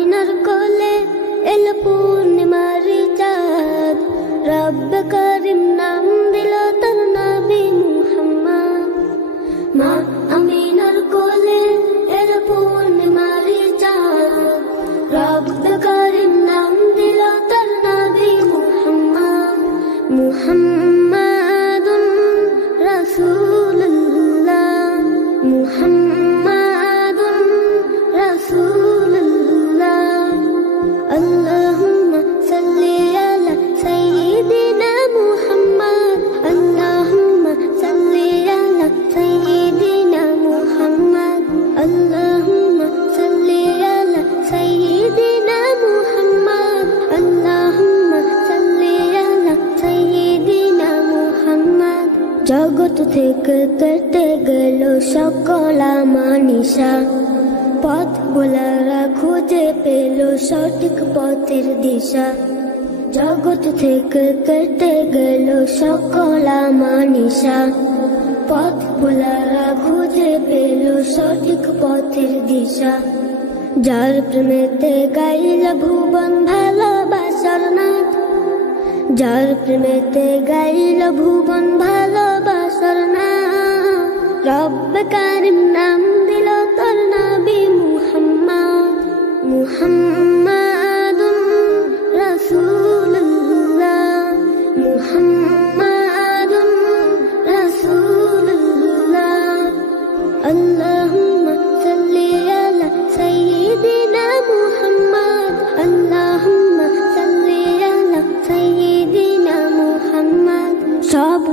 আমিনার কোলে এলো পূর্ণিমারি চাঁদ রব্ব করিম না اللهم صل على سيدنا محمد اللهم صل على سيدنا محمد জগৎ থেকে কেটে গেল সকল মানিসা পথ গোলারা খুঁজে পেল সঠিক পথের দিশা জগৎ থেকে কেটে গেল সকল মানিসা পথ গোলারা খুঁজে পেল সঠিক পথের দিশা, যার প্রেমেতে গাইল ভুবন ভালোবাসার নাথ, যার প্রেমেতে গাইল ভুবন ভালোবাসার না রব্ব কারিম নাম দিল তোর নবী মুহাম্মদ মুহাম্মাদুন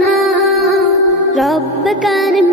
না রব্ব কারিম